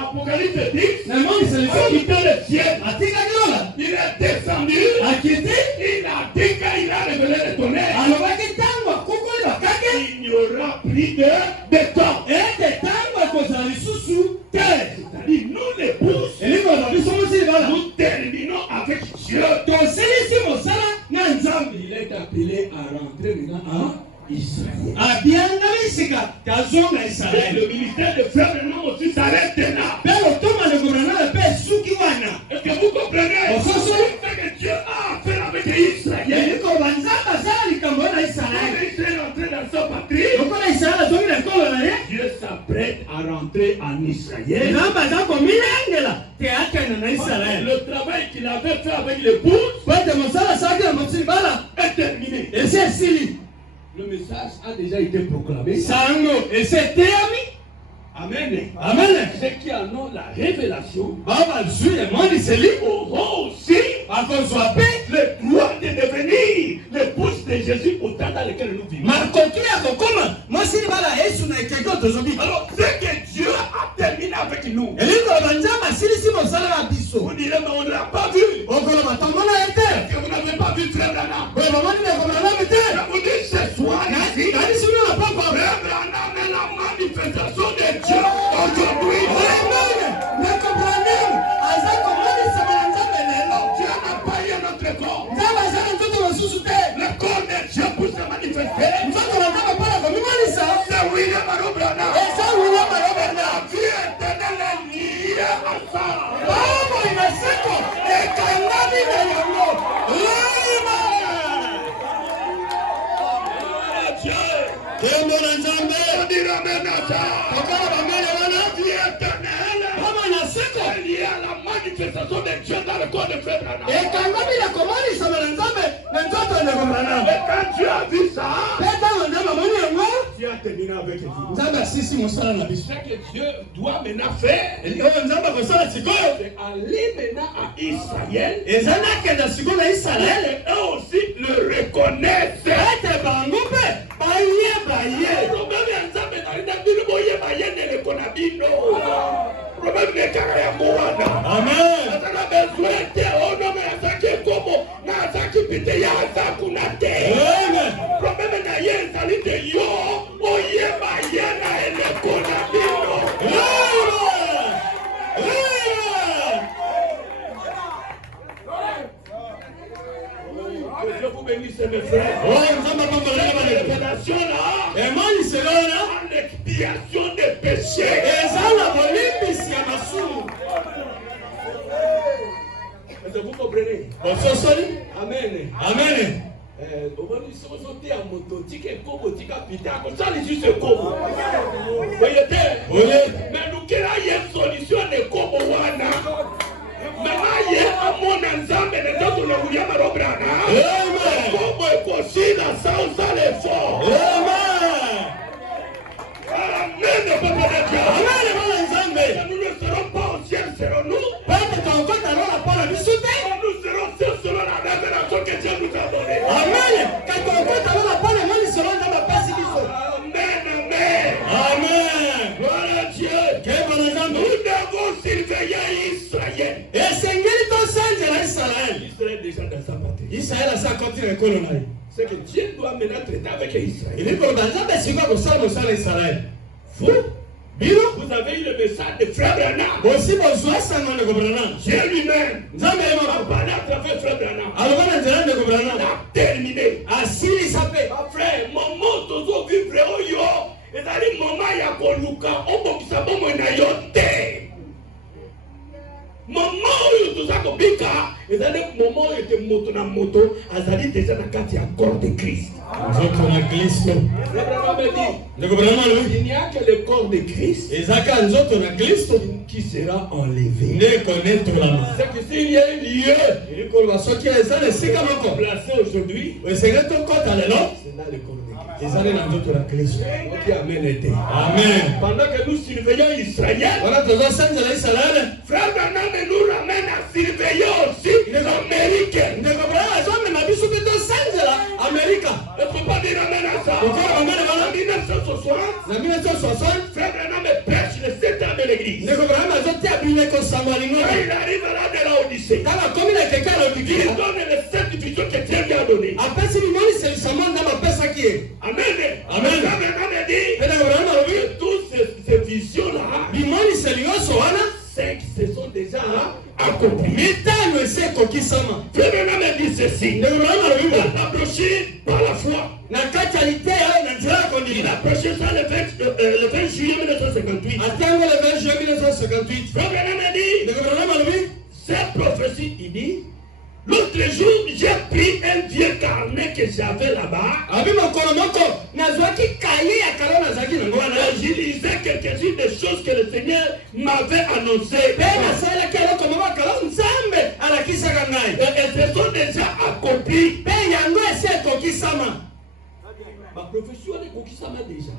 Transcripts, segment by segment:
Apocalypse 10, il quittait le ciel. Il est descendu. Il a dit qu'il a révélé le tonnerre. Il n'y aura plus de temps. C'est-à-dire, nous les pouces, nous terminons avec Dieu. Il est appelé à rentrer maintenant à Israël. Le ministère de frère maintenant aussi s'arrête là. Est-ce que vous comprenez ce que Dieu a à faire avec Israël? Il est rentré dans sa patrie. Dieu s'apprête à rentrer en Israël. Le travail qu'il avait fait avec l'épouse est terminé. Le message a déjà été proclamé. Amen. Ceux qui en ont la révélation auront aussi le droit de devenir l'épouse de Jésus au temps dans lequel nous vivons. Alors, ce que Dieu a terminé avec nous, vous direz, mais on ne l'a pas vu. Est-ce que vous n'avez pas vu frère Branham? Vous dites ce soir, frère Branham est la manifestation de Dieu aujourd'hui. Dieu n'a pas eu notre corps. Le corps de Dieu pour se manifester. C'est William Branham. La vie éternelle est liée à ça. Lié à la manifestation de Dieu dans le corps de frère Branham. Et quand Dieu a vu ça, Dieu a terminé avec lui. Ce que Dieu doit maintenant faire, c'est aller maintenant à Israël. Et eux aussi le reconnaissent. Problème de carrière moana. Amen. On a besoin de homme à ça qui est comme na ça qui pite ya ça kunate. Amen. Problème na yen sali de yo oye ba yana ele konabino. Que Dieu vous bénisse mes frères. Révélation là. Et moi il sera là. En expiation des péchés. Est-ce que vous comprenez? Amen. Amen. Voyez, mais nous une solution de Kobo Wana. Maintenant, il y a un monde ensemble de gens qui ont voulu à Robrana. Kobo est possible dans ça, on s'en est fort. Amen, le peuple de Dieu. Amen. Nous ne serons pas au ciel, serons-nous? Nous serons selon la révélation que Dieu nous a donnée. Amen. Amen. Voilà Dieu. Nous devons surveiller Israël. Israël est déjà dans sa patrie. C'est que Dieu doit maintenant traiter avec Israël. Vous avez eu le message de frère Branham. Dieu lui-même a parlé à travers frère Branham. Il a terminé. Frère, maman, toujours vivre au yo. Et d'aller maman ya koluka, on peut savoir na yo te. Maman, tout ça comme bika. Et d'aller maman était moto na moto, azali déjà na kati ya corps de Christ. Il n'y a que le corps de Christ qui sera enlevé. C'est que s'il y a un lieu placé aujourd'hui, c'est là le corps de Christ. Amen. Pendant que nous surveillons Israël, frère Branham nous ramène à surveiller aussi l'Amérique. En 1960, Frère Branham prêche les 7 ans de l'église. Ndeko Branham azotia bino ko samalingo. Quand il arrive là de la Odyssée, Kama komi na keka la il bikira. donne les 7 visions que Dieu lui a données. Apesi bimoni c'est le saman na mapesa ki. Amen. Amen. Frère Branham dit Ndeko Branham alobi que toutes ces visions-là, bimoni c'est lioso wana 5 se sont déjà accomplies. mitano ese kokisama. Frère Branham dit ceci. Ndeko Branham alobi Il a approché par la foi. na kati ya liteya na nzela Il kondima. a prêché ça le 20 juillet 1958. Atango le 20 juin 1958. Frère Branham dit, Ndeko Branham alobi cette prophétie, il dit, l'autre jour, j'ai pris un vieux carnet que j'avais là-bas. abi mokolo moko nazwaki kaye ya kala nazalaki nango wana. Je lisais quelques-unes des choses que le Seigneur m'avait annoncées. Mpe nasalaki eloko moko kala nzambe alakisaka ngai. Et elles se sont déjà accomplies. Mpe yango ese ekokisama. Ma prophétie, elle est conquistée déjà.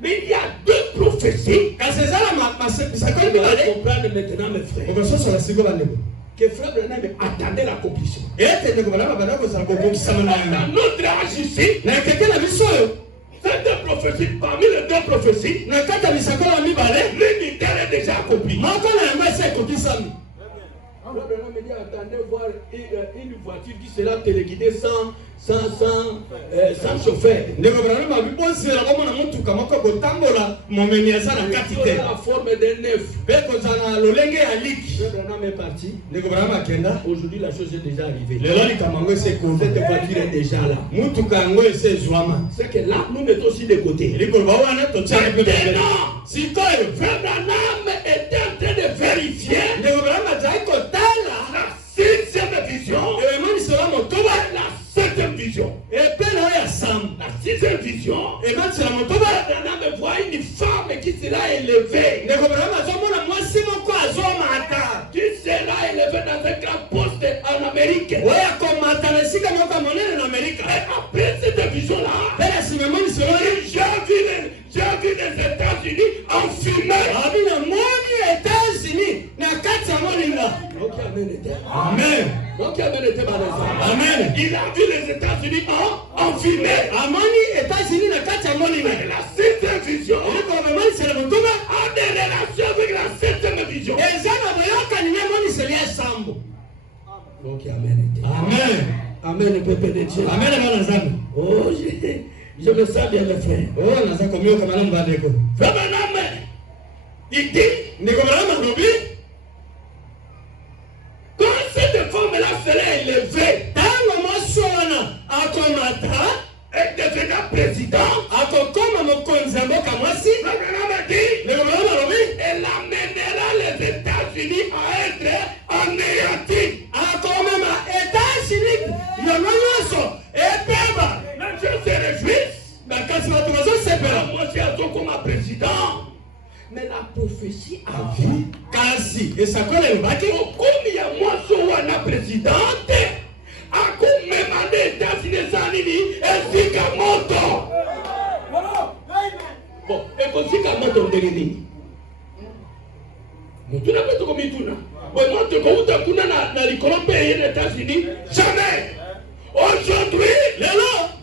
Mais il y a 2 prophéties. Kasi ezala masakoli Vous allez mibale comprendre maintenant, mes frères, okososola siko bandeko que Frère Branham attendait l'accomplissement. ete ndeko bana bana kozala kokokisama na Dans yango notre âge ici, na ekeke na biso oyo ces 2 prophéties, parmi les 2 prophéties, na kati ya misakola mibale l'unité est déjà accomplie. moko na yango ese ekokisami. Frère Branham me dit, attendez voir une voiture qui sera téléguidée sans chauffeur. ndeko bana mabi bozela komona motuka moko kotambola momemi aza na kati Qui te aura la forme d'un œuf. mpe kozala na lolenge ya liki. Frère Branham est parti. ndeko bana akenda Aujourd'hui, la chose est déjà arrivée. lelo likambo yango ese Cette ekoza voiture est déjà là. motuka yango ese ezwama C'est que là, nous mettons aussi de côté. likoloba wana totiaka mpe pembeni. Maintenant, sikoyo Frère Branham était en train de vérifier ndeko bana azali kotala la 6e vision ememisela motoba et la 7e vision. epe na oyo ya sambo La 6e vision, ememisela motoba. Frère Branham voit une femme qui sera élevée. ndeko bana azomona mwasi moko azomata Qui sera élevée dans un grand poste en Amérique. Et oyo akomata na esika moko ya monene na amerika. après cette vision-là, mpe na nsima emomiselo j'ai vu les États-Unis en fumée. abi na moni etats-unis na kati ya moninga. Donc, Amen était. amen Donc, Amen était malaisant. amen. Il a vu les États-Unis en fumée. amoni etats-unis na kati ya moninga. Et la 7e vision elikoloba emomiselo motoba a des relations avec la 7e vision. eza na boyokani na emomiselo ya sambo. Donc, Amen était. amen Amen, peuple de Dieu. amen bana nzambe. Oh, je me sens bien, mes frères. oyo naza komioka malamu bandeko. Frère Branham, il dit, ndeko bana malobi quand cette femme-là sera élevée ntango mwasi wana akomata et deviendra président, akokoma mokonzi ya mboka mwasi. Frère Branham a dit, ndeko bana malobi elle amènera les États-Unis à être anéantis. akomema etats-unis yango nyonso epeba. Les gens se réjouissent. bakasi bato bazosepela. Moi, j'ai comme président. Mais la prophétie a vu. kasi esakoli elobaki Comme il y a moi, Sowana présidente, à combien des États-Unis et Zikamoto. Bon, et que Zikamoto ndenge nini? Mutuna kwetu komituna. Bon, moi, tu kouta kuna na likolo mpe les États-Unis. Jamais. Aujourd'hui,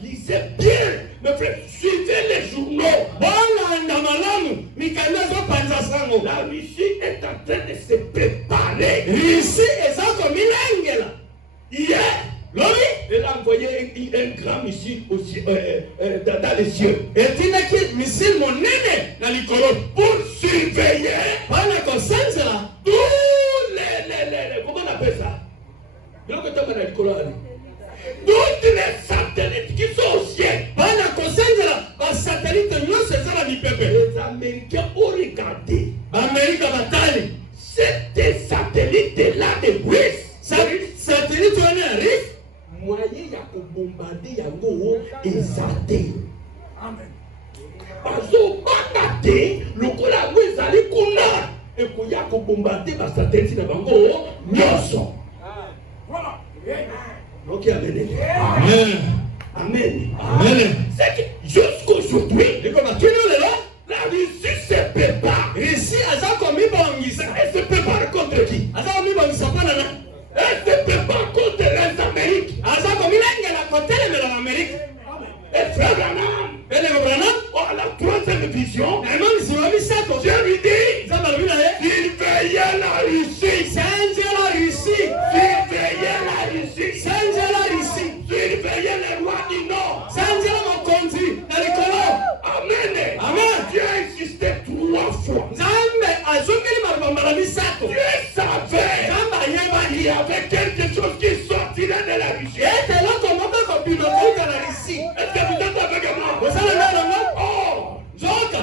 lisez bien. Mes frères, suivez les journaux. bolanda malamu mikanda ezopanza sango. La Russie est en train de se préparer. risi eza komilengela. Hier, lobi elle a envoyé un grand missile aussi, dans les cieux etindaki misile monene na likolo pour surveiller mpona kosanzela tous comment on appelle ça? Toutes les satellites qui sont au ciel. mpona kosanzela basatelite nyonso eza na mipepe. Les Américains ont regardé baamerika batali ces satellites-là de Russie. satelite wana ya rif Moyen ya bombarder yango ezate. Amen. Bazobanga te lokola yango ezali kuna ekoya kobombarde basatelite na bango nyonso. Voilà. Donc amen. amen Amen. amen. C'est que jusqu'aujourd'hui, likoma kino lelo la Russie se prépare. risi aza komibongisa. Elle se prépare contre qui? aza komibongisa mpona na Elle se prépare contre les Amériques. aza komilengela kotelemela na amerika. Et frère Branham, eleko brana oh, la 3e vision, Est-ce que vous êtes avec moi? Oh,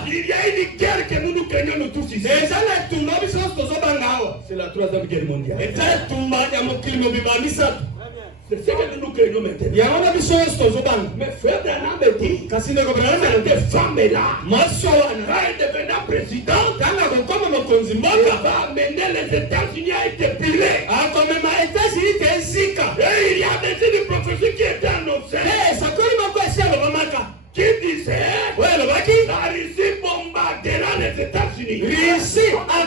il y a une guerre que nous craignons nous tous ici. C'est la 3e guerre mondiale. C'est ce que nous craignons maintenant. Mais frère Branham me dit, cette femme-là, quand elle devenir présidente, elle va amener les États-Unis à être pilés. Et il y a des prophéties qui étaient annoncées. Qui disait la Russie bombardera les États-Unis.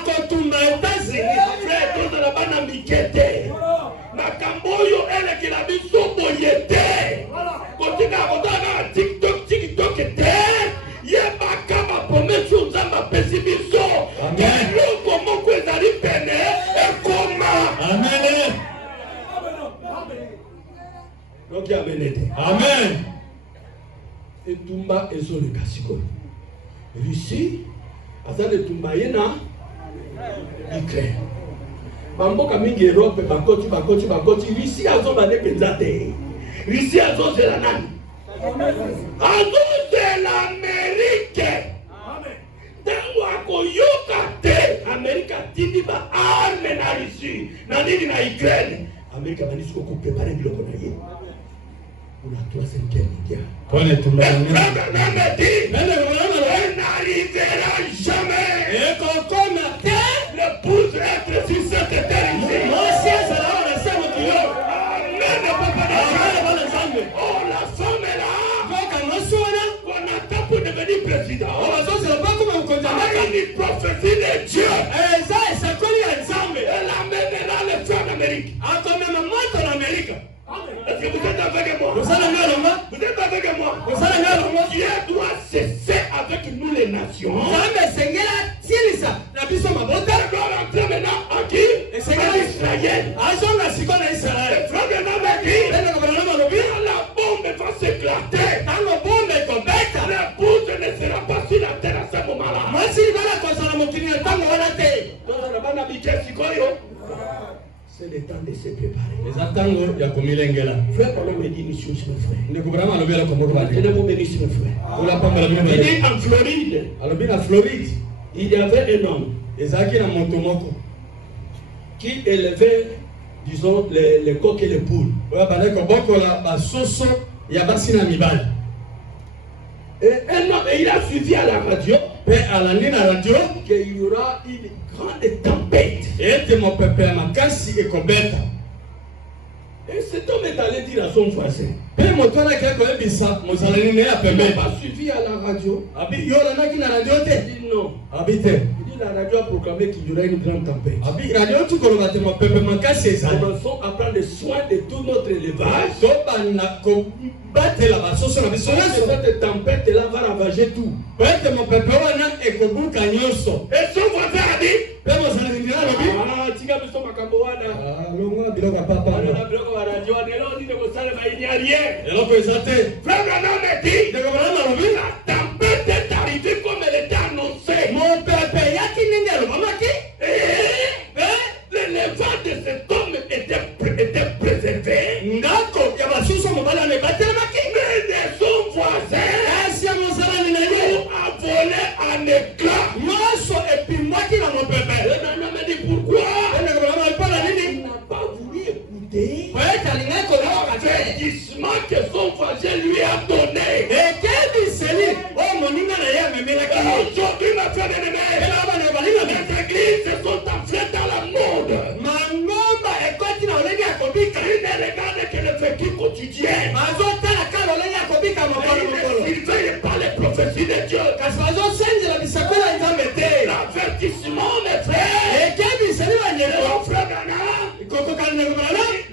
Frère, tout de la banane mikete. Nakamboyo elle qui la vie soboyete. Kotika kotaka TikTok te. Yeba kama promesse uzamba pesibiso. Amen. Loko moko ezali pene ekoma. Amen. Donc amenete. Amen. Etumba ezoleka sikoyo. Russie aza de tumba yena Ukraine. Bamboka mingi Europe bakoti Russie azobande penza te. Russie azozela nani? Azozela Amerike. Tango akoyoka te Amerika tindi ba arme na Russie na nini na Ukraine. Amerika bandisi ko prepare biloko na ye. Pour la 3e guerre mondiale. Elle n'arrivera jamais. Le pouce être sur cette terre ici. Oh, la femme est là. Qu'on attend pour devenir président. Une prophétie de Dieu. Elle amènera les frères d'Amérique. Est-ce que vous êtes avec moi? Vous êtes avec moi? Dieu doit cesser avec nous les nations. On doit rentrer maintenant à qui? À Israël. Le frère de Name dit, quand la bombe va s'éclater, l'épouse ne sera pas sur la terre à ce moment-là. C'est le temps de se préparer. Frère, on me dit une chose, mon frère. Je ne vous bénis, mon frère. Il dit en Floride, il y avait un homme qui élevait, disons, les coqs et les poules. Et un homme, il a suivi à la radio qu'il y aura une grande tempête. Et cet homme est allé dire à son voisin. Il n'a pas suivi à la radio. Il dit non. Il dit la radio a proclamé qu'il y aura une grande tempête. Commençons à prendre soin de tout notre élevage. Cette tempête-là va ravager tout. Et son voisin a dit, Frère Branham a dit, la tempête est arrivée comme elle était annoncée. L'élevage de cet homme était préservé. Mais de son voisin a volé en éclat. Me dit pourquoi? Il n'a pas voulu écouter l'avertissement que son voisin lui a donné. Aujourd'hui, ma frère aimée, les églises sont entrées dans la mode. Ils ne regardent que le vécu quotidien. Ils ne surveillent pas les prophéties de Dieu. L'avertissement, mes frères, mon frère Branham,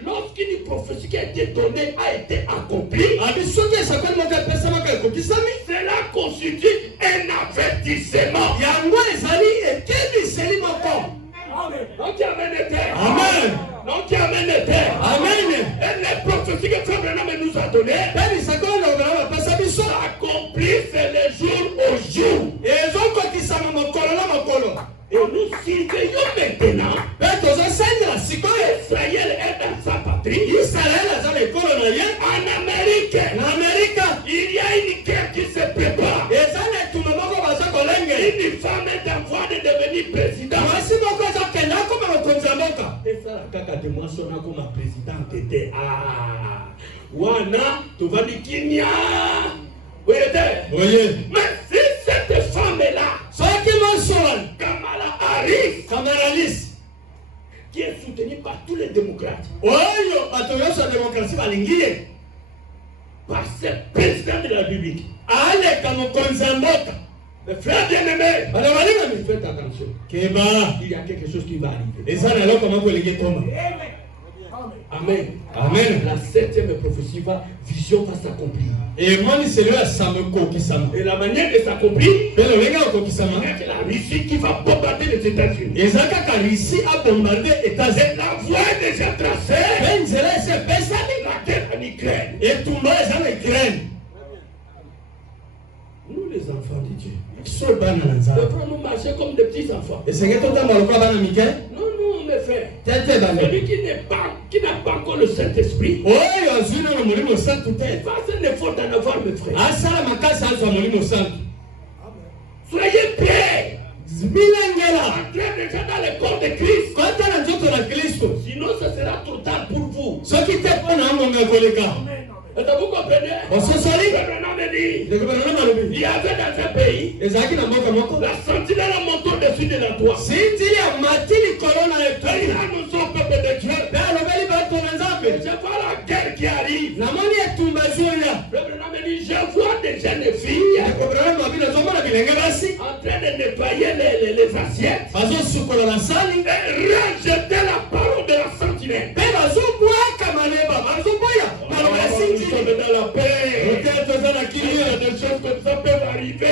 lorsqu'une prophétie qui a été donnée a été accomplie, cela constitue un avertissement. Donc, il amène terre. Amen. Donc, il amène terre. Amen. Et les prophéties que Frère Branham nous a données s'accomplissent les jours au jour. Et nous surveillons maintenant. Israël est dans sa patrie. En Amérique. de moi sonna comme un président était. Ah, Wana, tu vas dire Kinya. Oui, mais si cette femme-là, Kamala Harris, qui est soutenue par tous les démocrates, par ce président de la République, mes frères bien-aimés, faites attention. Il y a quelque chose qui va arriver. Amen. Amen. La 7e prophétie vision va s'accomplir. Et la manière de s'accomplir, c'est la Russie qui va bombarder les États-Unis. Et la voie est déjà tracée. La guerre en Ukraine. Nous les enfants de Dieu, devons nous marcher comme des petits enfants. Non, mes frères. Celui qui n'a pas encore le Saint-Esprit, fasse un effort d'en avoir, mes frères. Soyez prêts. Entrez déjà dans le corps de Christ. Sinon, ce sera trop tard pour vous. Est-ce que vous comprenez? Il y avait dans un pays la sentinelle a monté au-dessus de la toit. Il annonce au peuple de Dieu. Je vois la guerre qui arrive. Je vois des jeunes filles en train de nettoyer les assiettes et rejeter la parole de la sentinelle. Nous sommes dans la paix. Il y a des choses comme ça peuvent arriver.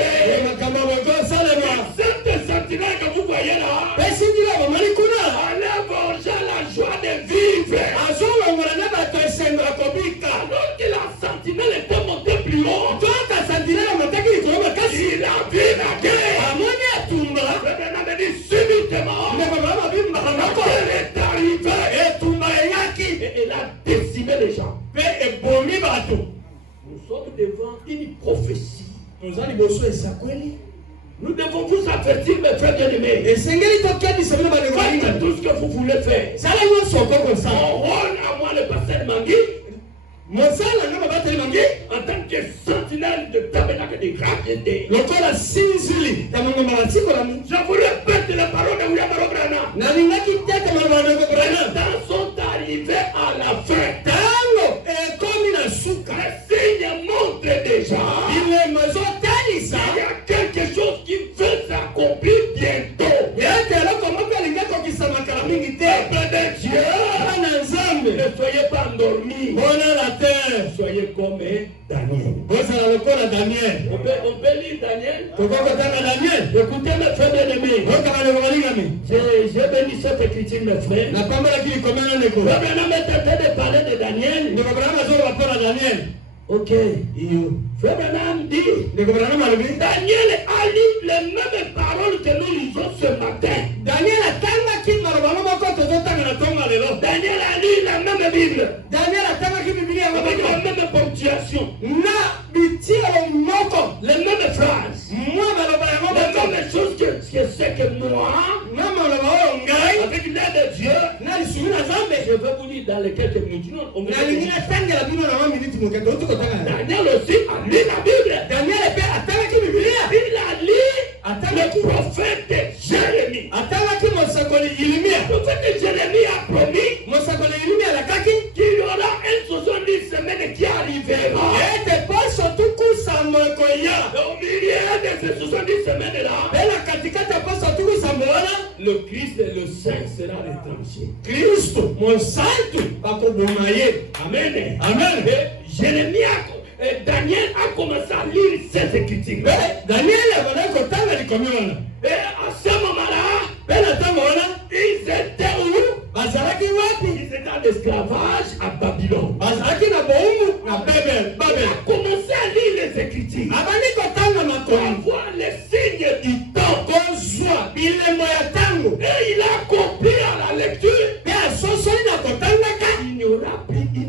Cette sentinelle que vous voyez là, allez manger la joie de vivre. Alors que la sentinelle était montée plus haut, il a vu la guerre. Subitement, la guerre est arrivée et elle a décimé les gens. Nous sommes devant une prophétie. Nous devons vous avertir, mes frères bien-aimés. Faites tout ce que vous voulez faire. Mon rôle à moi, le pasteur Mangui, en tant que sentinelle de tabernacle de gravité, je vous répète la parole de William Branham. Les temps sont arrivés à la fin. Les signes montrent déjà. Il y a quelque chose qui veut s'accomplir bientôt. Peuple de Dieu, ne soyez pas endormis. Soyez comme Daniel. On peut lire Daniel. Écoutez mes frères bien-aimés. J'ai béni cette écriture, mes frères. Abraham est en train de parler de Daniel. Ok. Frère Branham dit, Daniel a lu les mêmes paroles que nous lisons ce matin. Daniel a lu la même Bible. Avec la même ponctuation. Les mêmes phrases. Les mêmes choses que c'est que moi. Avec l'aide de Dieu. Je vais vous lire dans les quelques minutes. Daniel aussi a lu la Bible. Il a lu le prophète Jérémie. Le prophète Jérémie a promis qu'il y aura une 70 semaines qui arrivera. Et au milieu de ces 70 semaines-là, le Christ et le Saint sera l'étranger. Amen. Et Jérémie Daniel a commencé à lire ces écritures. Et à ce moment-là, ils étaient où? Ils étaient en esclavage à Babylone. Il a commencé à lire les écritures. Pour voir les signes du temps. Et il a compris à la lecture. Il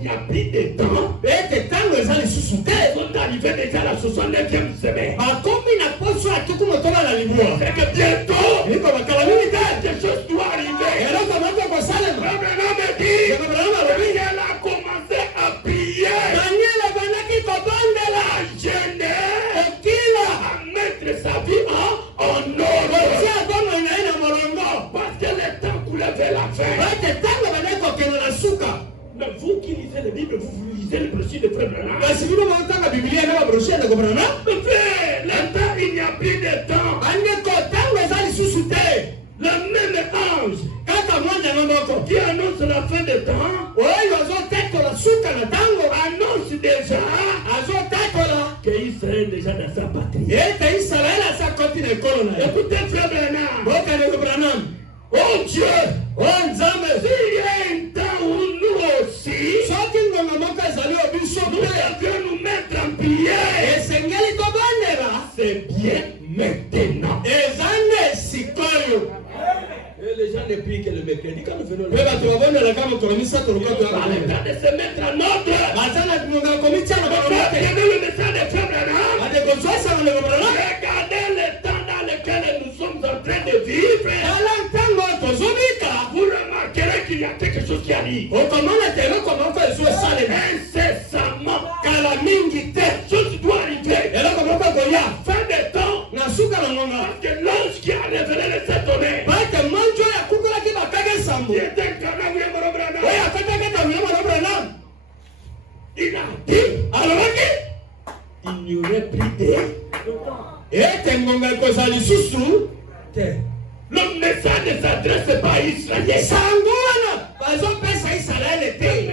n'y a plus de temps. Ils sont arrivés déjà à la 69e semaine. C'est que bientôt, quelque chose doit arriver. Abraham dit, sa vie en ordre. Parce que le temps coulait vers la fin. Mais vous qui lisez la Bible, vous lisez le brochures de Frère Branham. Mais là, il n'y a plus de temps. Le même ange qui annonce la fin des temps annonce déjà qu'Israël est déjà dans sa patrie. Écoutez, Frère Branham. Oh Dieu, oh Nzambe, s'il y a un temps où nous aussi, nous devions nous mettre en prière, c'est bien maintenant. Et les gens ne prient que le mercredi quand nous venons le mercredi. On a le temps de se mettre en ordre. Regardez le message de Frère Branham. Regardez le temps dans lequel nous sommes en train de vivre. Vous remarquerez qu'il y a quelque chose qui arrive. Incessamment. Quelque chose doit arriver. Fin des temps. Parce que l'ange qui a révélé le s'étonner. Il était incarné avec Frère Branham. Il a dit. Il n'y aurait plus de. Le message ne s'adresse pas à Israël. Le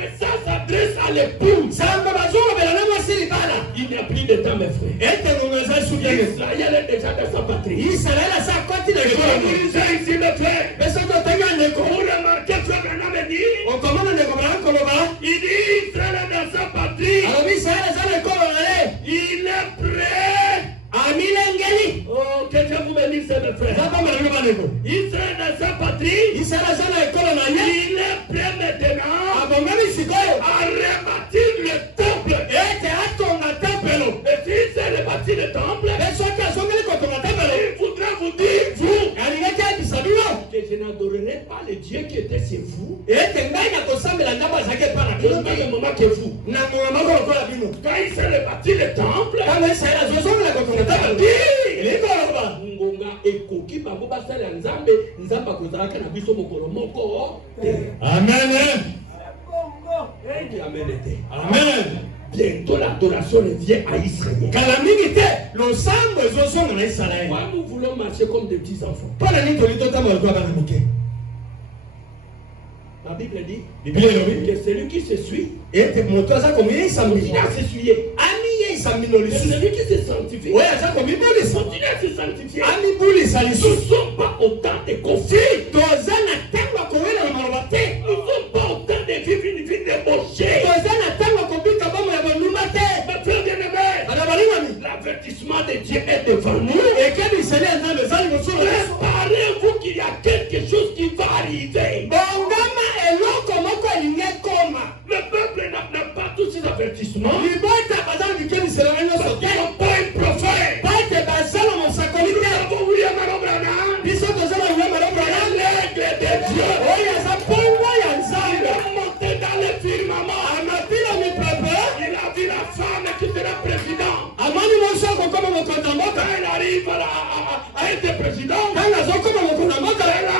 message s'adresse à l'épouse. Il n'y a plus de temps, mes frères. Israël est déjà dans sa patrie. Vous lisez ici, mes frères. Vous remarquez ce que Branham dit. Il dit Israël est dans sa patrie. Il est prêt. Oh, quelqu'un vous bénisse, mes frères. Israël dans sa patrie. Il est prêt maintenant à rebâtir le temple. Et si c'est rebâtir le temple, il faudra vous dire, vous, que je n'adorerai pas le Dieu qui était chez vous. Au même moment que vous. Quand il s'est rebâti le temple, Amen. Amen. Bientôt l'adoration revient à Israël. Moi, nous voulons marcher comme des petits enfants. La Bible dit que celui qui se suit, il a s'essuyé. Celui qui se sanctifie, continue à se sanctifier. Nous ne sommes pas au temps de conflit. Nous ne sommes pas au temps de vivre une vie débauchée. Mais frère bien-aimé, l'avertissement de Dieu est devant nous. Préparez-vous qu'il y a quelque chose qui va arriver. Le peuple n'a pas tous ces avertissements. Ils n'ont pas un prophète. Nous avons William Branham. L'aigle de Dieu. Il a monté dans le firmament. Il a vu la femme qui sera présidente. Quand elle arrive à être présidente, elle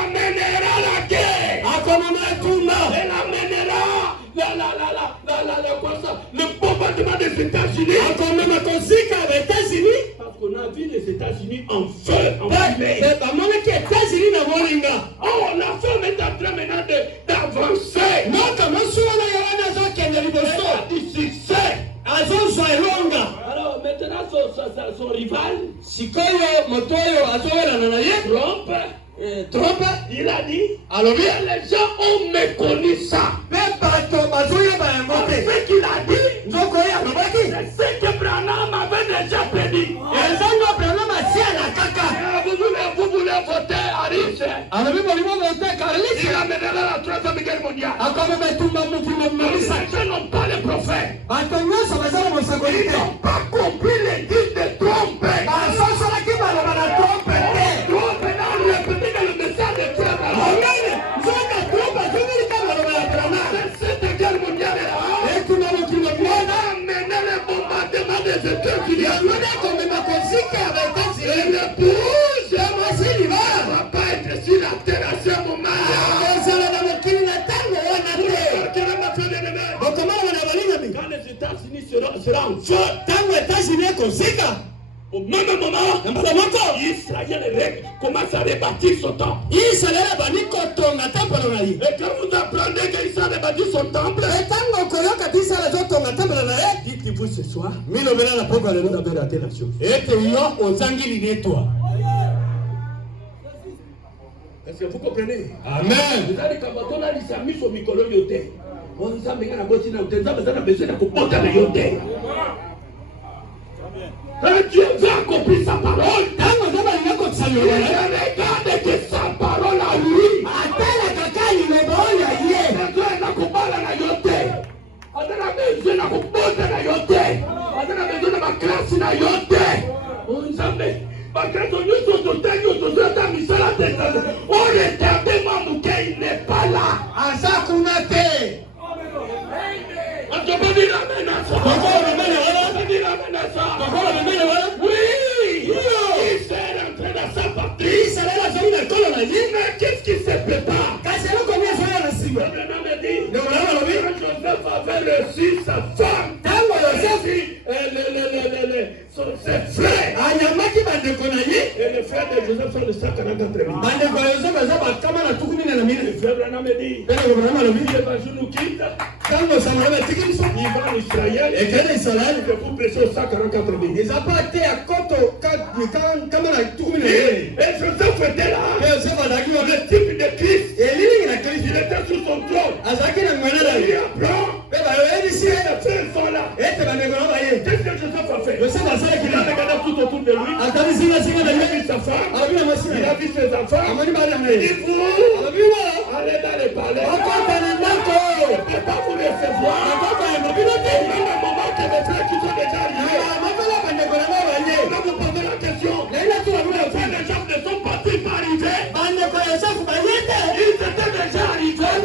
amènera la guerre. Elle amènera le bombardement des États-Unis. Parce qu'on a vu les États-Unis en feu, en fumée. Oh, la femme est en train maintenant d'avancer. Elle a du succès. Alors maintenant son rival, Trump, il a dit, les gens ont méconnu ça. Ce qu'il a dit, c'est ce que Branham avait déjà prédit. Vous voulez voter Harris? Il amènera la troisième guerre mondiale. Les gens n'ont pas les prophètes. Ils n'ont pas compris les guides de Trump. Trump n'a répété que le message de Dieu. Cette guerre mondiale est là. On a amené le bombardement des États-Unis. Et l'épouse va pas être sur la terre à ce moment. Quand les États-Unis seront en feu, au même moment, Israël commence à rebâtir son temple. Et quand vous apprenez qu'Israël rebâtit son temple, dites-vous ce soir, vous avez raté la chose. Est-ce que vous comprenez? Amen. Vous allez quand on a les amis sur Mikolo Yote. On nous a mis à la bottine, on a besoin de comporter le Yote. Et Dieu va accomplir sa parole. Regarde que sa parole a lui. Il n'est pas là. Oui, il s'est rentré dans sa patrie. Mais qu'est-ce qui se prépare? Joseph avait reçu sa femme. Ses frères. Et les frères de Joseph sont de 144 000. Le frère Branham dit, il va nous quitter. Il va en Israël. Et vous prêchez aux 144 000. Et Joseph était là. Le type de Christ. Il était sur son trône. Il apprend. Les frères sont là. Qu'est-ce que Joseph a fait? Il a regardé tout autour de lui. Il a vu sa femme. Il a vu ses enfants. Il dit, vous allez dans les palais. Je ne peux pas vous recevoir. Et même un moment que mes frères qui sont déjà arrivés. Là, vous posez la question. Les frères des gens ne sont pas tous arrivés. Ils étaient déjà arrivés.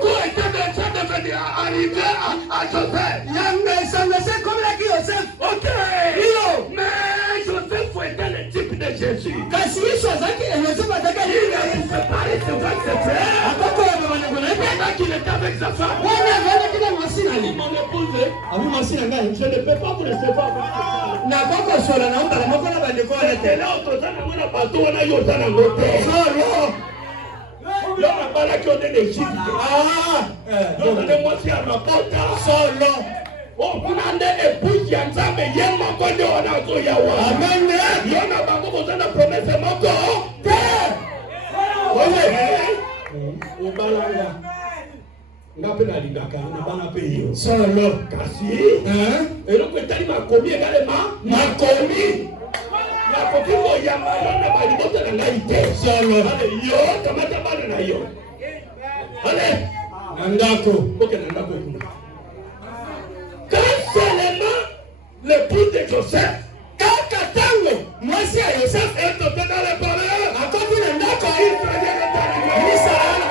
Quoi était déjà devenu arrivé à Joseph? Ok. Mais Joseph était le type de Jésus. Il ne s'est pas recevoir ses frères. Pendant qu'il était avec sa femme. Mon épouse, je ne peux pas vous recevoir. Et là, solo kasi eloko etali makomi également makomi nakoki koyamba yo na balibota na ngai te solo yo kamata bana na yo ale na ndako oke na ndako kuna quand seulement l'épouse de Joseph kaka tango mwasi ya Joseph est tombé dans le palais akoki na ndako Israël est arrivé Israël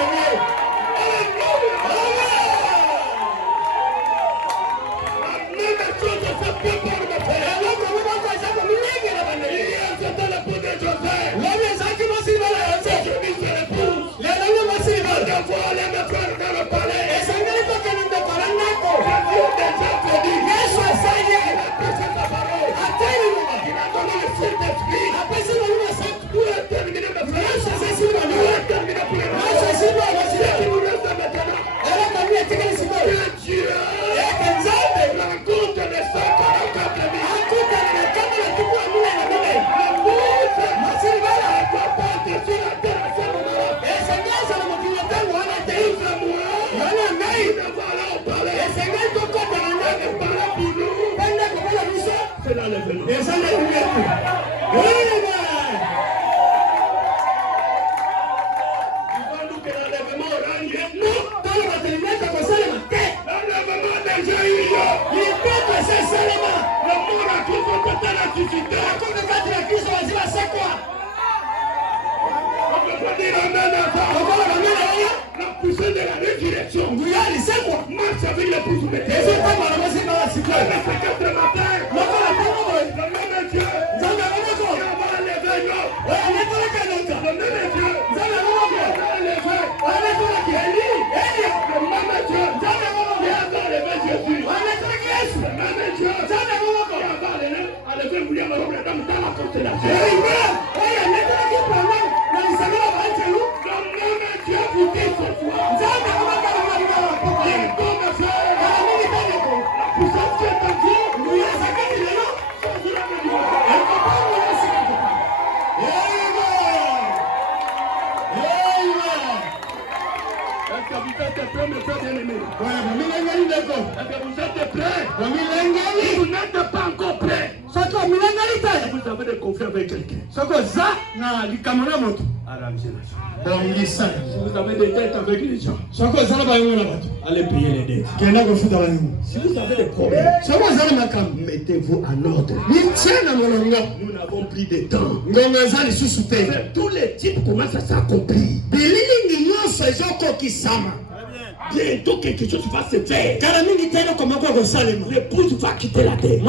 la poussée de la résurrection. Marche avec les pouces de Dieu. Le 4 matin, le même Dieu. Vous êtes prêts? Vous n'êtes pas encore prêts. Vous avez des conflits avec quelqu'un. Si vous avez des dettes avec les gens, allez payer les dettes. Si vous avez des problèmes, mettez-vous en ordre. Nous n'avons plus de temps. Tous les types commencent à s'accomplir. Bientôt quelque chose va se faire. L'épouse va quitter la terre.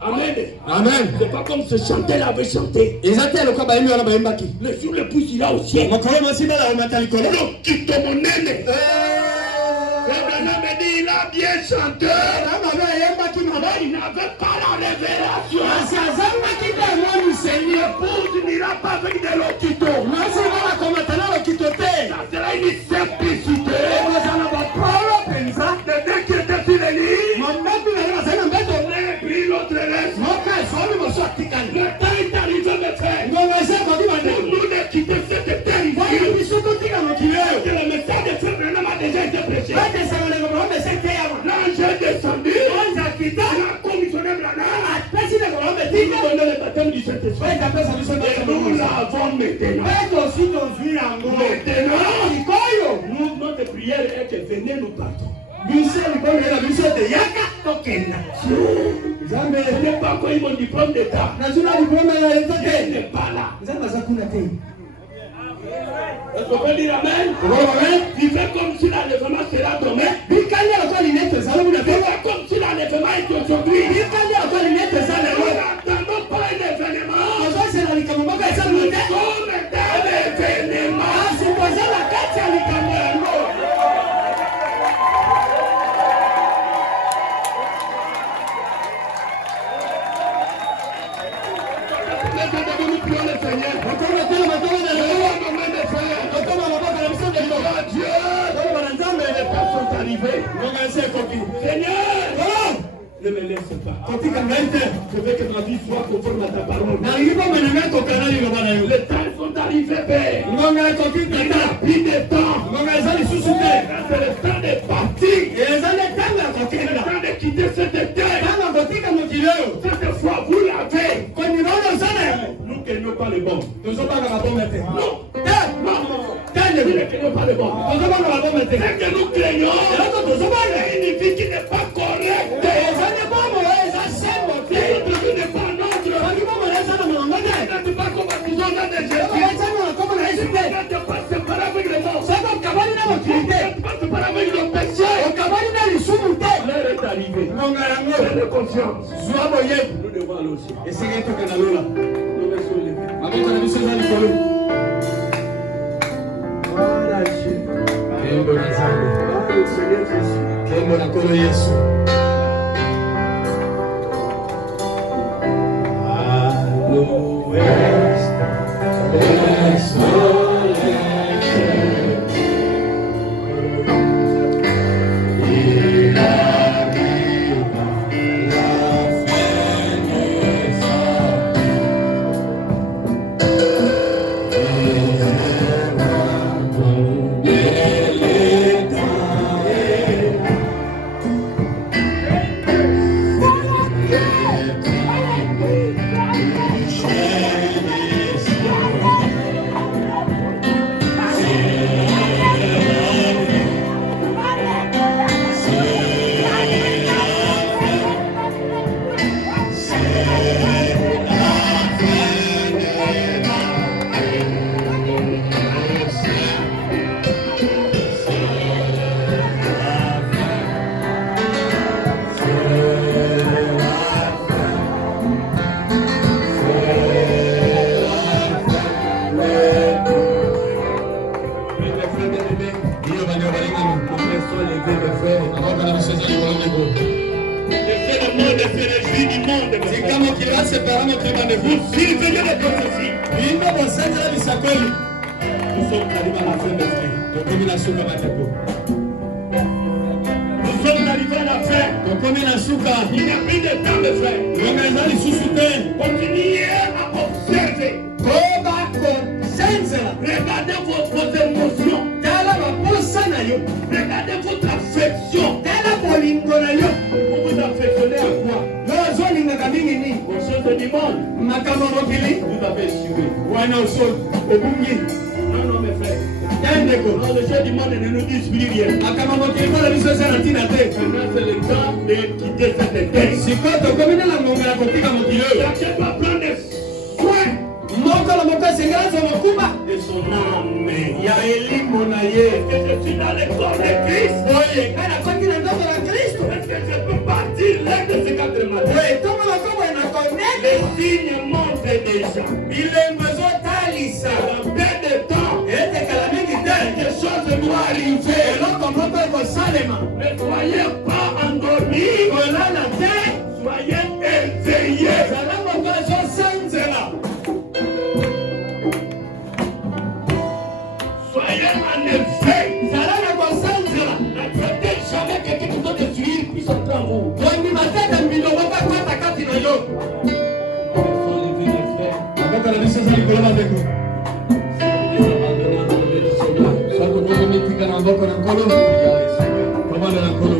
Amen. Amen. C'est pas comme ce chanteur avait chanté. Le jour l'épouse ira au ciel. Donc quitte mon nez. Il a bien chanté. Il n'avait pas la révélation. L'épouse n'ira pas avec des loquitos. Ça sera une simplicité. Le mec qui était sur le lit. L'autre reste. Le temps est arrivé, mes frères. Nous ne quitter cette terre ici. Que le message de Frère Branham a déjà été prêché. L'ange est descendu. Il a commissionné Branham. Il nous donne le baptême du Saint-Esprit. Et nous l'avons maintenant. Maintenant, notre prière est que venez nous partons. Je n'ai pas encore eu mon diplôme d'État. Je n'ai pas là. Est-ce qu'on peut dire Amen? Vivez comme si l'enlèvement sera demain. Vivez comme si l'enlèvement est aujourd'hui. Nous n'attendons pas un événement. Nous sommes un événement. Seigneur, ne me laisse pas. Je veux que ma vie soit conforme à ta parole. Les temps sont arrivés, Père. Il n'y a plus de temps. C'est le temps de partir. C'est le temps de quitter cette terre. Cette fois, vous l'avez. Nous ne craignons pas les bons. Non. Nous ne craignons pas les bons. C'est que nous craignons une vie qui n'est pas correcte. Qui n'est pas notre. Ne pas comme à nous en a de Jésus. Ne pas séparer avec le monde. Ne pas séparer avec le péché. L'heure est arrivée. Prenez conscience. Nous devons aller aussi. Nous mettons les mains. Voilà Dieu. Voilà le Seigneur Jésus. ne se réjouit du monde. Si kama kilasi paramo tebane Vous surveillez les processus. Bimba bosanja bisakoli. Nous sommes arrivés à la fin des temps. Tokomina suka batako. Nous sommes arrivés à la fin. Tokomina suka. Il n'y a plus de temps, mes frères. Wangazali susute. Continuez à observer. Kobako senzela. Regardez vos émotions. Tala baposa na yo. Regardez votre affection. Tala bolingo na yo. Vous vous affectionnez à quoi? Lozoni ngakabingi ni. Aux choses du monde. Makamo mokili. Vous avez échoué. Wana usol. Obungi. Non, non, mes frères. Tendeko. Non, les choses du monde ne nous disent plus rien. Makamo mokili mala biso sana tina te. Maintenant, c'est le temps de quitter cette terre. Siko tokomina la ngonga ya kopika mokili oyo. Chacun doit prendre soin Mokolo moko asengela zo mokuba. de son âme. Ya elimo na ye. Est-ce que je suis dans le corps de Christ? Oye, kana kwaki na ndoto la Kristo. Est-ce que je peux partir l'un de ces 4 matins? Oye, tomo makobo na connect. Les signes montrent déjà. Bilembo ezotalisa. Dans peu de temps, Ete kala mingi te. quelque chose doit arriver. Eloko moko ekosalema. Ne soyez pas endormis. Kolala te. Soyez éveillés. Zala moko ezosanzela. Soyez en éveil. Zala na kosanzela. N'acceptez jamais que quelque chose de détruire puisse entrer en vous. Kondima tete mbilo moko akwata kati na yo. Maboko na biso ezali koloba ndeko. Soko moko mitika na maboko na nkolo. Komanda na nkolo.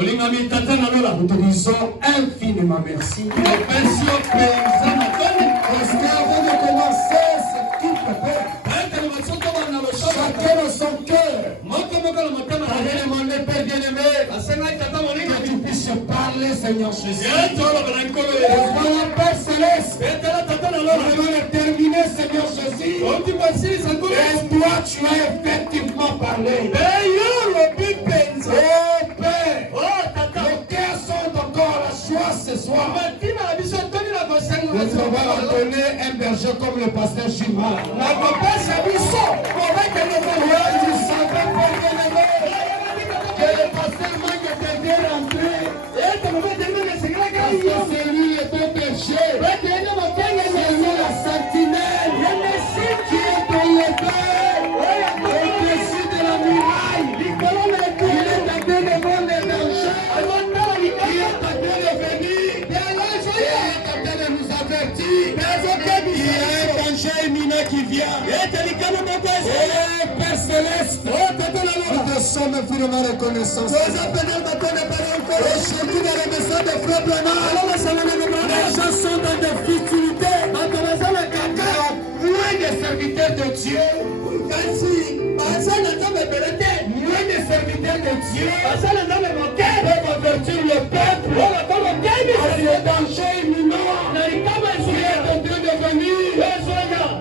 Nous te disons infiniment merci. Parce qu'avant de commencer cette coupe, chacun dans son cœur, avait demandé, Père bien-aimé, que tu puisses parler, Seigneur Jésus. Voilà, Père Céleste, nous allons terminer, Seigneur Jésus. Et toi, tu as effectivement parlé. Oh Père, nos cœurs sont encore à la joie ce soir. Nous allons donner un berger comme le pasteur Gilles. La papesse a mis ça. Que le pasteur manque de bien rentrer. Parce que c'est lui le bon berger. C'est lui la sentinelle. Qui est dans le père. Au-dessus de la muraille. Il est en train de vendre les bergers. Qui est en train de venir. Qui est en train de nous avertir. Il y a un danger imminent qui vient. Père Céleste, nous te sommes infiniment reconnaissants. Aujourd'hui, dans la maison de Frère Bernard, les gens sont dans des difficultés. Loin des serviteurs de Dieu. Loin des serviteurs de Dieu. Peuvent avertir le peuple. À ce danger imminent. Qui est en train de venir.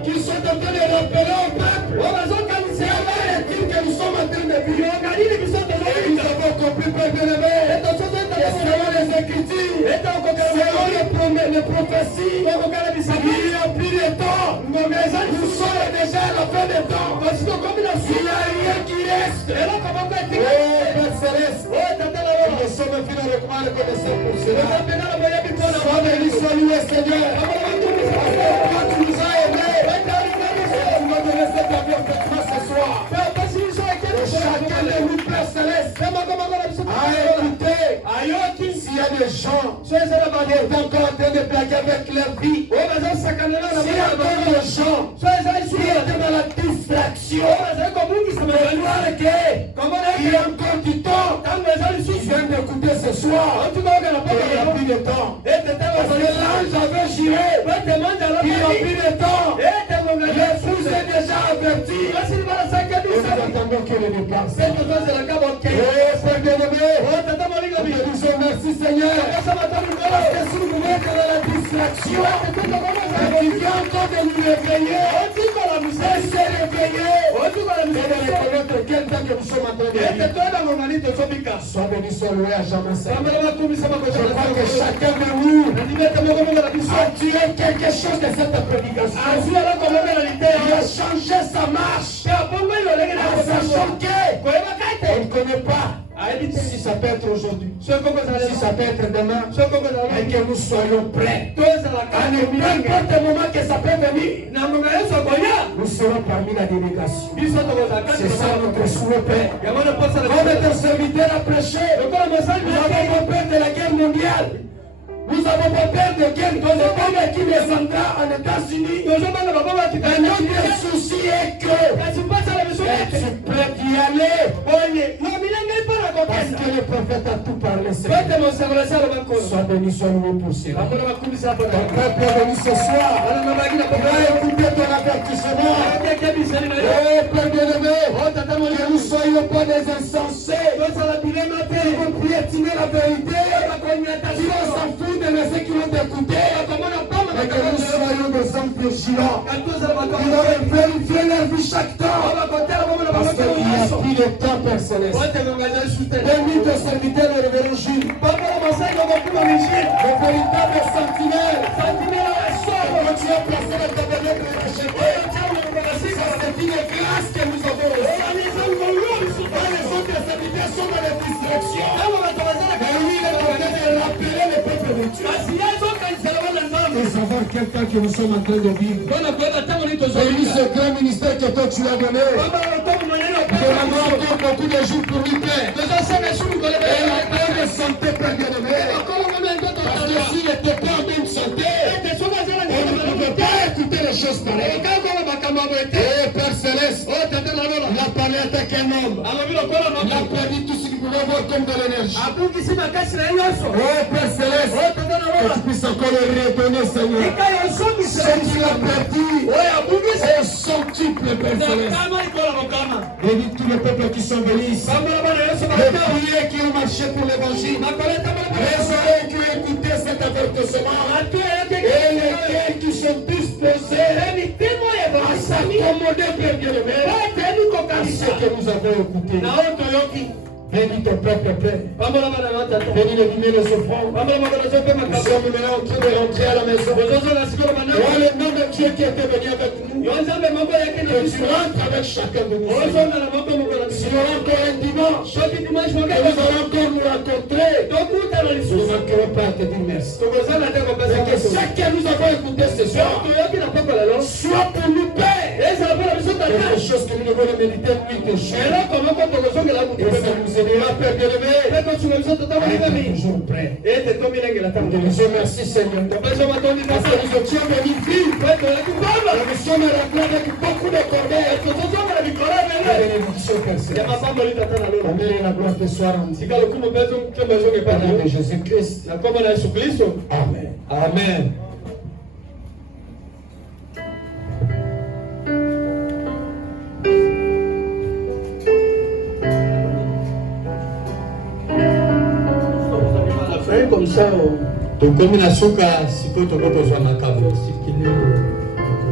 Qui sont en train de rappeler au peuple. C'est avant les trucs que nous sommes en train de vivre. Nous avons compris, Père bien-aimé. Selon les Écritures, selon les prophéties, il y a plus de temps. Nous sommes déjà à la fin des temps. Il n'y a rien qui reste. Oh Père Céleste, nous sommes infiniment reconnaissants pour cela. Sois béni, sois loué, Seigneur. Parce que toi, tu nous as aimés. Tu m'as donné cette avion de toi ce soir. Chacun de nous, Père Céleste, a écouté. S'il y a des gens qui sont encore en train de blaguer avec leur vie, s'il y a encore des gens qui étaient dans la distraction, il y a encore du temps. Ils viennent d'écouter ce soir. Il n'y a plus de temps. Parce que l'ange avait juré. Il n'y a plus de temps. L'épouse est déjà avertie. Nous attendons que le départ. Père bien-aimé, nous te disons merci Seigneur. Parce que si nous voulons être dans la distraction, tu viens encore de nous réveiller. Et se réveiller. Et de reconnaître quel temps que nous sommes en train de vivre. Sois béni, sois loué à jamais Seigneur. Je crois que chacun de nous a tiré quelque chose de cette prédication. Il a changé sa marche. Sachant qu'on ne connaît pas si ça peut être aujourd'hui, si ça peut être demain, et que nous soyons prêts. À n'importe moment que ça peut venir, nous serons parmi la délégation. C'est ça notre souhait, Père. Comme ton serviteur a prêché, nous avons pas peur de la guerre mondiale. Nous n'avons pas peur de guerre. Nous avons pas qui descendra en États-Unis. Et notre souci est que tu peux y aller. Parce que le prophète a tout parlé. Sois béni, sois loué pour cela. Ton peuple est venu ce soir. Va écouter ton avertissement. Oh Père bien-aimé, que nous soyons pas des insensés. Qui vont piétiner la vérité. Qui vont s'en foutre de ceux qui vont t'écouter. Mais que nous soyons des hommes vigilants. Qui vont vérifier leur vie chaque temps. Parce qu'il n'y a plus de temps, Père Céleste. Bénis ton serviteur, le révérend Jules. Le véritable sentinelle. Quand tu as placé le tabernacle de Rachel, c'est une grâce que nous avons reçue. Les autres serviteurs sont dans la distraction. Mais lui, il est en train de rappeler le peuple de Dieu. Et savoir quel temps que nous sommes en train de vivre. Bénis ce grand ministère que toi tu as donné. Demandons encore beaucoup de jours pour lui, Père. Et la paix de santé, Père bien-aimé. Parce que s'il n'était pas en bonne santé, on ne pouvait pas écouter les choses pareilles. Et Père Céleste, il a parlé avec un homme. Il a prédit tout ce qu'il pouvait voir comme donne de l'énergie. Oh Père Céleste, que tu puisses encore le redonner, Seigneur. Ce qu'il a perdu, au centuple, Père Céleste. Bénis tous les peuples qui sont venus ici. Les prières qui ont marché pour l'évangile. Les oreilles qui ont écouté cet avertissement. Et les cœurs qui sont disposés à s'accommoder, Père Dieu-aimé, à ce que nous avons écouté. Bénis ton peuple, Père. Bénis les dîners, les offrandes. Nous sommes maintenant en train de rentrer à la maison. Oh, le nom de Dieu qui était venu avec nous. Que tu rentres avec chacun de nous. Si on a encore un dimanche, que nous allons encore nous rencontrer, nous ne manquerons pas à te dire merci. Et que ce que nous avons écouté ce soir soit pour nous, Père, quelque chose que nous devons méditer nuit et jour. Et ça nous aidera, Père bien-aimé, à être toujours prêts. Nous te disons merci, Seigneur, parce que nous étions venus vivre. Et nous sommes rentrés avec beaucoup de corbeilles. Bénédiction, Père Céleste. Amen et la gloire te soit rendue. Au nom de Jésus-Christ. Amen. Amen. Comme ça, tokomi na suka sikoyo tokozwa makambo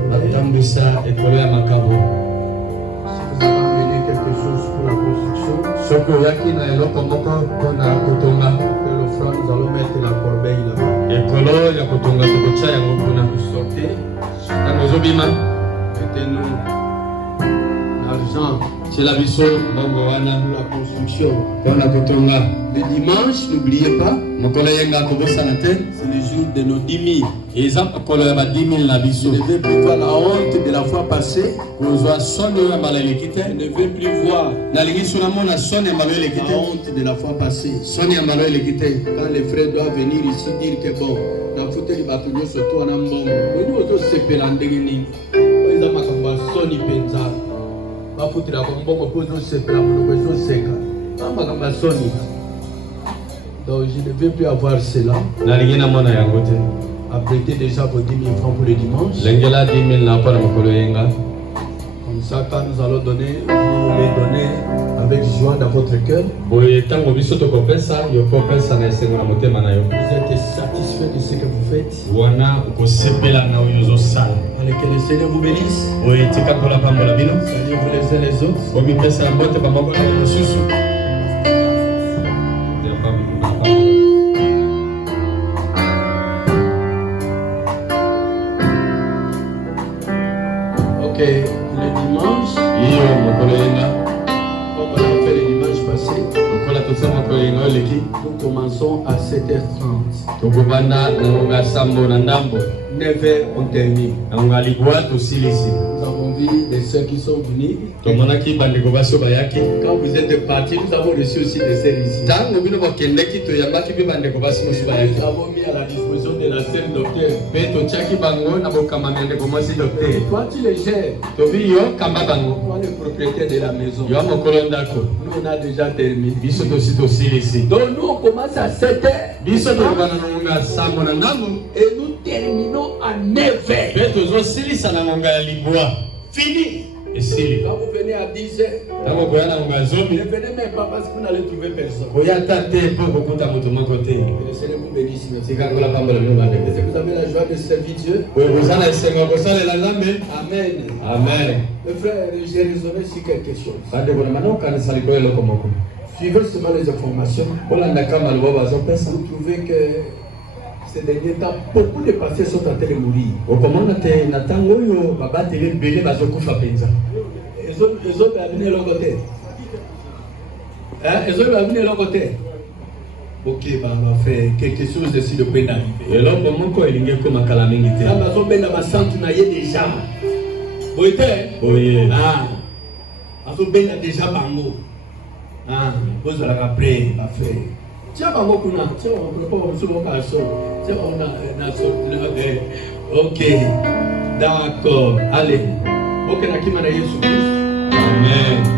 batambwisa ekolo ya makambo soki oyaki na eloko moko mpona kotonga nous allons mettre la corbeille là-bas. ekolo ya kotonga tokotya yango mpona Sortez, ntango ezobima mettez-nous l'argent tiela biso mbongo wana pour la construction. mpona kotonga. Le dimanche, n'oubliez pas, mokolo yenga kobosana te, c'est le jour de nos 10 000. eza mokolo ya ba 10 000 na biso. Je ne veux plus voir la honte de la fois passée. kozwa soni oyo ya mbala eleki te. Je ne veux plus voir nalingi so namona soni ya mbala oyo eleki la te. honte de la fois passée. Soni ya mbala oyo eleki te. Quand les frères doivent venir ici dire que bon, na futeli bato nyonso to wana mbongo oni ozosepela ndenge nini oyo eza makambo ya soni mpenza bafutelaka mbongo mpo ozosepela monoko ezoseka a makambo ya soni. Donc je ne veux plus avoir cela. nalingi namona yango te. Apprêtez déjà vos 10 000 francs pour le dimanche. lengela 10 000 na mpona mokolo yenga. Comme ça, quand nous allons donner, vous les donnez avec joie dans votre cœur. boye ntango biso tokopesa yo kopesa na esengo na motema na yo. Vous êtes satisfait de ce que vous faites. wana okosepela na oyo ozosala. Allez, que le Seigneur vous bénisse. boye tika mpola pambola bino. Saluez-vous les uns les autres. omipesa ya mbote bamoko na mosusu. Ok, le dimanche, iyo mokolo yenga comme on a fait le dimanche passé, lokola tosala mokolo yenga oyo eleki nous commençons à 7h30. tokobanda na ngonga ya sambo na ndambo 9h, on termine. na ngonga ya libwa tosilisi. Nous avons vu des sœurs qui sont venues. tomonaki bandeko basi oyo bayaki. Quand vous êtes partis, nous avons reçu aussi des sœurs ici. ntango bino bokendeki toyambaki mpe bandeko basi mosusu bayaki. Nous avons mis à la disposition de la sœur docteur. mpe totiaki bango na bokamami ya ndeko mwasi docteur. Toi, tu les gères. tobi yo kamba bango. Toi, le propriétaire de la maison. yo mokolo ndako. Nous, on a déjà terminé. biso tosi tosilisi. Donc, nous, on commence à 7h. biso tokobanda na ngonga ya sambo na ndambo. Et nous terminons à 9h. mpe tozosilisa na ngonga ya libwa. Fini. esili. Quand vous venez à 10h, ntango koya na ngonga ya ne zomi. venez même pas parce que vous n'allez trouver personne. koya ta te mpo kokuta moto moko te. Que le Seigneur vous bénisse. tika ngola pambola bino bandeko. Est-ce que vous avez la joie de servir Dieu? boye kozala esengo kosalela nzambe. Amen. amen. Le frère, j'ai raisonné sur quelque chose. bandeko na mana okanisa likolo eloko moko. Suivez seulement les informations. olandaka maloba bazopesa. Vous trouvez que ces derniers temps, beaucoup de pasteurs sont en train de mourir. okomona te na ntango oyo babateli ebele bazokufa mpenza. Les autres avenir leur côté. Hein? Les autres avenir leur côté. Ok, bah, on va faire quelque chose de sur le point d'arriver. eloko moko elingi ekomakala mingi te. Ça va tomber dans ma centre, na yé déjà. Vous êtes? oye Ah, on va tomber déjà bango. Ah, vous allez après, va faire. Tiens, bango kuna, tiens, on peut pas vous soulever par ça. Tiens, on a ok, d'accord, allez. Ok, na kimana Yesu Christ. amen.